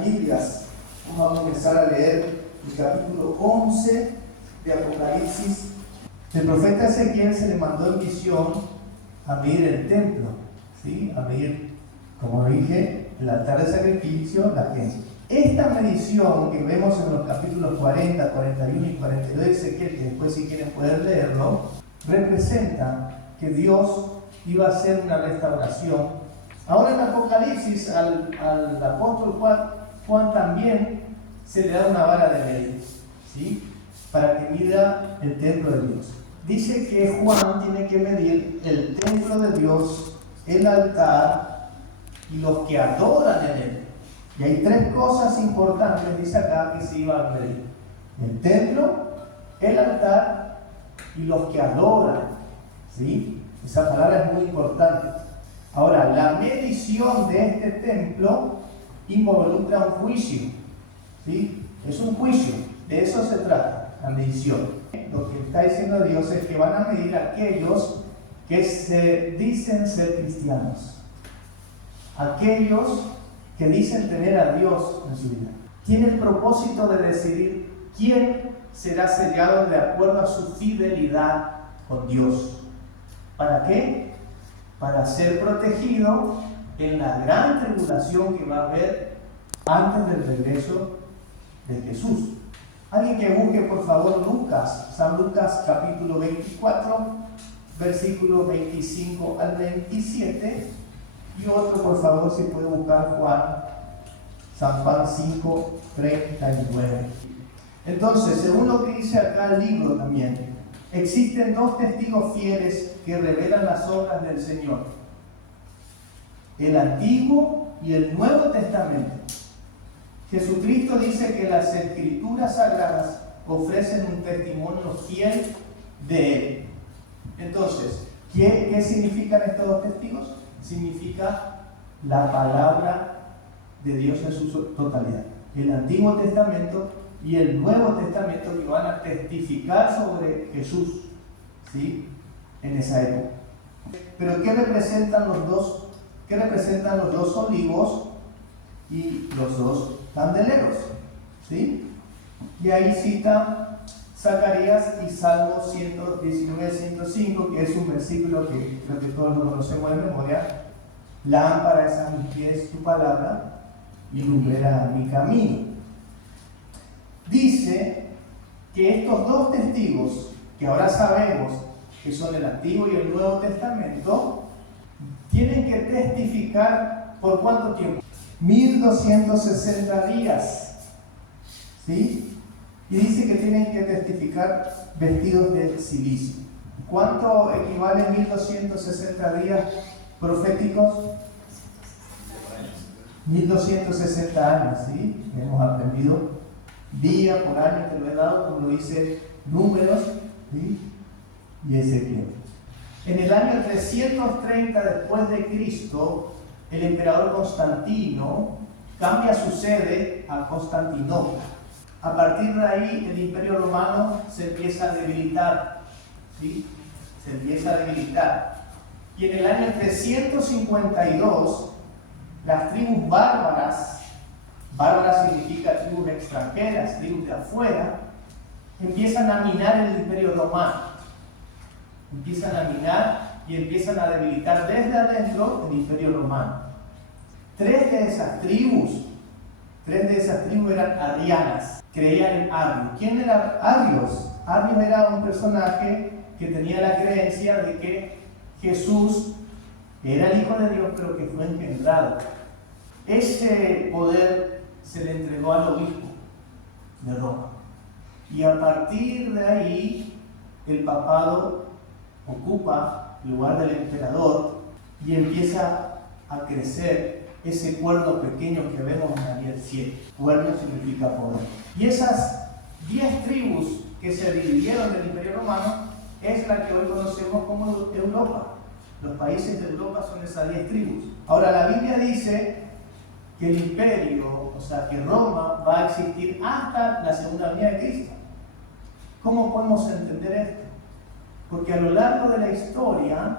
las Biblias, vamos a comenzar a leer el capítulo 11 de Apocalipsis. El profeta Ezequiel se le mandó en visión a medir el templo, ¿sí? A medir, como dije, el altar de sacrificio, la gente. Esta medición que vemos en los capítulos 40, 41 y 42 de Ezequiel, que después si quieren pueden leerlo, representa que Dios iba a hacer una restauración. Ahora en Apocalipsis al apóstol Juan también se le da una vara de medir, ¿sí? Para que mida el templo de Dios. Dice que Juan tiene que medir el templo de Dios, el altar y los que adoran en él. Y hay tres cosas importantes, dice acá, que se iban a medir: el templo, el altar y los que adoran, ¿sí? Esa palabra es muy importante. Ahora, la medición de este templo involucra un juicio, ¿sí? Es un juicio, de eso se trata, la medición. Lo que está diciendo Dios es que van a medir a aquellos que se dicen ser cristianos, aquellos que dicen tener a Dios en su vida. Tiene el propósito de decidir quién será sellado de acuerdo a su fidelidad con Dios. ¿Para qué? Para ser protegido en la gran tribulación que va a haber antes del regreso de Jesús. Alguien que busque por favor Lucas, San Lucas capítulo 24, versículos 25 al 27, y otro por favor si puede buscar San Juan 5, 39. Entonces, según lo que dice acá el libro también, existen dos testigos fieles que revelan las obras del Señor: el Antiguo y el Nuevo Testamento. Jesucristo dice que las Escrituras Sagradas ofrecen un testimonio fiel de Él. Entonces, ¿qué significan estos dos testigos? Significa la palabra de Dios en su totalidad. El Antiguo Testamento y el Nuevo Testamento, que van a testificar sobre Jesús, ¿sí? En esa época. Pero ¿qué representan los dos? ¿Qué representan los dos olivos y los dos candeleros? ¿Sí? Y ahí cita Zacarías y Salmo 119-105, que es un versículo que creo que todos lo conocemos de memoria: lámpara es a mis pies tu palabra y lumbrera a mi camino. Dice que estos dos testigos, que ahora sabemos que son el Antiguo y el Nuevo Testamento, tienen que testificar ¿por cuánto tiempo? 1260 días, ¿sí? Y dice que tienen que testificar vestidos de silicio. ¿Cuánto equivale 1260 días proféticos? 1260 años, ¿sí? Hemos aprendido día por año, te lo he dado, como lo dice Números, ¿sí? Y Ezequiel. En el año 330 después de Cristo, el emperador Constantino cambia su sede a Constantinopla. A partir de ahí, el Imperio Romano se empieza a debilitar, ¿sí? Se empieza a debilitar. Y en el año 352, las tribus bárbaras significa tribus extranjeras, tribus de afuera, empiezan a minar el Imperio Romano. Empiezan a minar y empiezan a debilitar desde adentro el Imperio Romano. Tres de esas tribus eran arrianas, creían en Arrio. ¿Quién era Arrios? Arrios era un personaje que tenía la creencia de que Jesús era el Hijo de Dios, pero que fue engendrado. Ese poder se le entregó al obispo de Roma. Y a partir de ahí, el papado ocupa el lugar del emperador y empieza a crecer ese cuerno pequeño que vemos en Daniel 7. Cuerno significa poder. Y esas 10 tribus que se dividieron del Imperio Romano es la que hoy conocemos como Europa. Los países de Europa son esas 10 tribus. Ahora, la Biblia dice que el imperio, o sea, que Roma va a existir hasta la segunda venida de Cristo. ¿Cómo podemos entender esto? Porque a lo largo de la historia,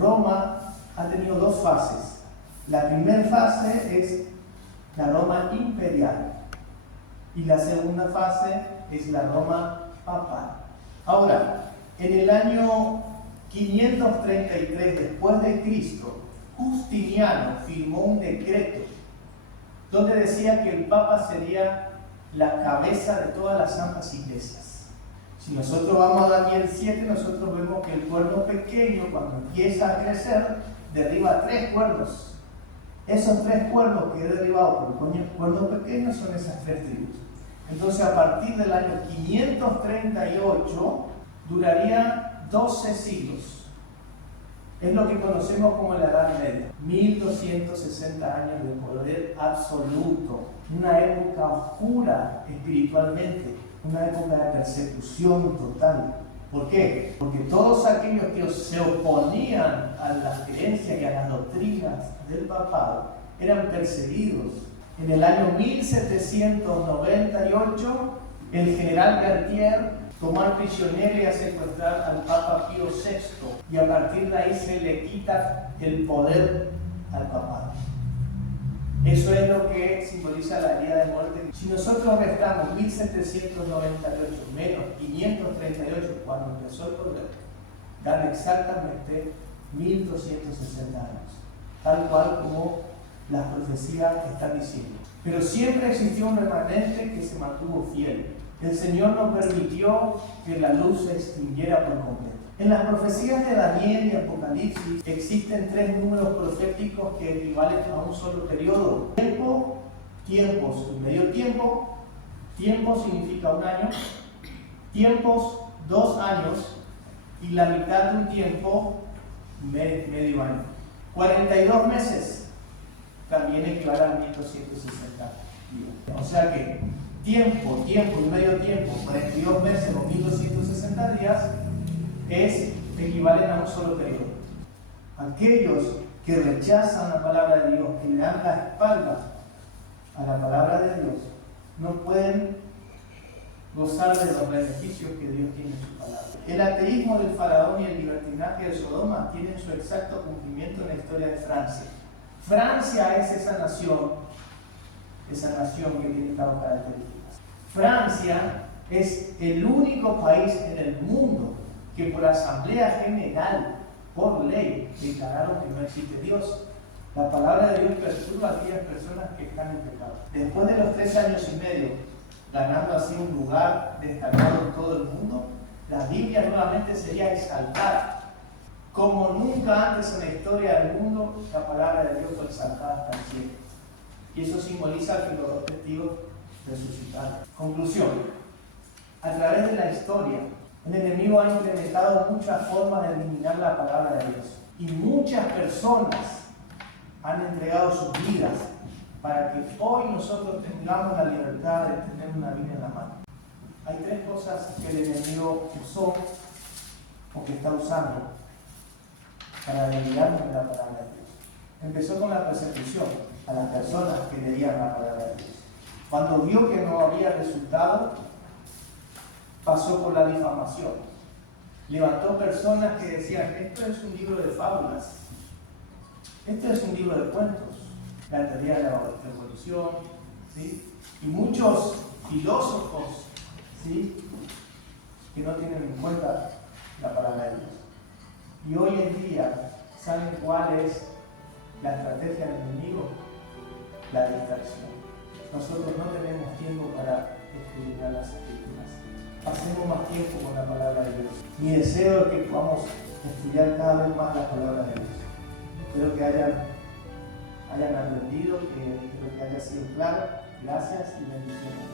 Roma ha tenido dos fases. La primera fase es la Roma imperial. Y la segunda fase es la Roma papal. Ahora, en el año 533 después de Cristo, Justiniano firmó un decreto donde decía que el Papa sería la cabeza de todas las santas iglesias. Si nosotros vamos a Daniel 7, nosotros vemos que el cuerno pequeño, cuando empieza a crecer, derriba 3 cuernos. Esos 3 cuernos que he derribado por el cuerno pequeño son esas 3 tribus. Entonces, a partir del año 538, duraría 12 siglos. Es lo que conocemos como la Edad Media. 1260 años de poder absoluto. Una época oscura espiritualmente. Una época de persecución total. ¿Por qué? Porque todos aquellos que se oponían a las creencias y a las doctrinas del papado eran perseguidos. En el año 1798, el general Berthier tomar prisionero y a secuestrar al Papa Pío VI, y a partir de ahí se le quita el poder al papado. Eso es lo que simboliza la herida de muerte. Si nosotros restamos 1798 menos 538 cuando empezó el poder, dan exactamente 1260 años, tal cual como las profecías están diciendo. Pero siempre existió un remanente que se mantuvo fiel. El Señor no permitió que la luz se extinguiera por completo. En las profecías de Daniel y Apocalipsis existen 3 números proféticos que equivalen a un solo periodo. Tiempo, tiempos y medio tiempo. Tiempo significa 1 año. Tiempos, 2 años. Y la mitad de un tiempo, medio año. 42 meses también equivale a 1260 días. O sea que tiempo y medio tiempo, 42 meses o 1260 días, equivalen a un solo periodo. Aquellos que rechazan la palabra de Dios, que le dan la espalda a la palabra de Dios, no pueden gozar de los beneficios que Dios tiene en su palabra. El ateísmo del faraón y el libertinaje de Sodoma tienen su exacto cumplimiento en la historia de Francia. Francia es esa nación que tiene estas características. Francia es el único país en el mundo que por asamblea general, por ley, declararon que no existe Dios. La palabra de Dios perturba a aquellas personas que están en pecado. Después de los 3 años y medio, ganando así un lugar destacado en todo el mundo, la Biblia nuevamente sería exaltada. Como nunca antes en la historia del mundo, la palabra de Dios fue exaltada hasta el cielo. Y eso simboliza que los 2 testigos resucitaron. Conclusión. A través de la historia, el enemigo ha implementado muchas formas de eliminar la palabra de Dios. Y muchas personas han entregado sus vidas para que hoy nosotros tengamos la libertad de tener una Biblia en la mano. Hay 3 cosas que el enemigo usó o que está usando para desviarnos de la palabra de Dios. Empezó con la persecución a las personas que leían la palabra de Dios. Cuando vio que no había resultado, pasó por la difamación. Levantó personas que decían, esto es un libro de fábulas, esto es un libro de cuentos, la teoría de la evolución, ¿sí? Y muchos filósofos, ¿sí?, que no tienen en cuenta la palabra de Dios. Y hoy en día, ¿saben cuál es la estrategia del enemigo? La distracción. Nosotros no tenemos tiempo para estudiar las escrituras. Pasemos más tiempo con la palabra de Dios. Mi deseo es que podamos estudiar cada vez más la palabra de Dios. Espero que hayan aprendido, que haya sido claro. Gracias y bendiciones.